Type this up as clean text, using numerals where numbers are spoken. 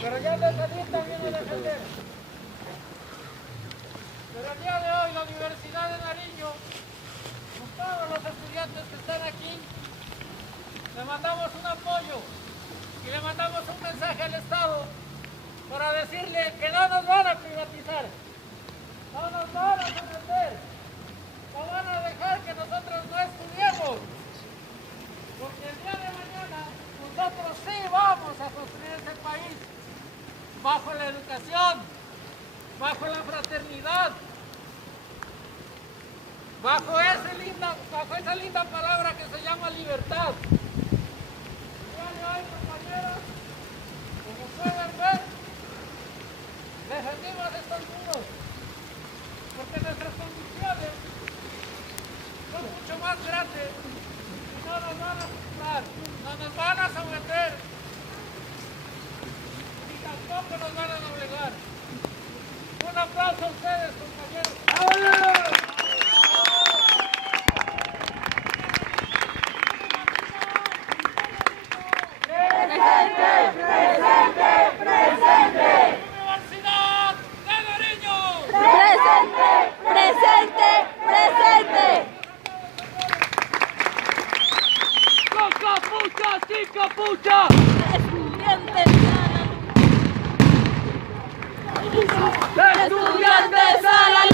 Pero ya de salir también a defender. Pero el día de hoy la Universidad de Nariño, con todos los estudiantes que están aquí, le mandamos un apoyo y le mandamos un mensaje al Estado para decirle que no nos van a privatizar, no nos van a someter, no van a dejar que nosotros no estudiemos, porque el día de mañana nosotros sí vamos a construir este país bajo la educación, bajo la fraternidad, bajo esa linda palabra que se llama libertad. Ya le hay, compañeros, como pueden ver, defendimos estos muros, porque nuestras condiciones son mucho más grandes y no nos van a frustrar, no nos van a someter, y tampoco nos van a doblegar. Un aplauso a ustedes, compañeros. ¡Vámonos! ¡Universidad de Nariño! ¡Presente! ¡Presente! ¡Presente! ¡Con capucha, sin capucha! ¡Estudiantes a la luz! ¡Estudiantes a la luz!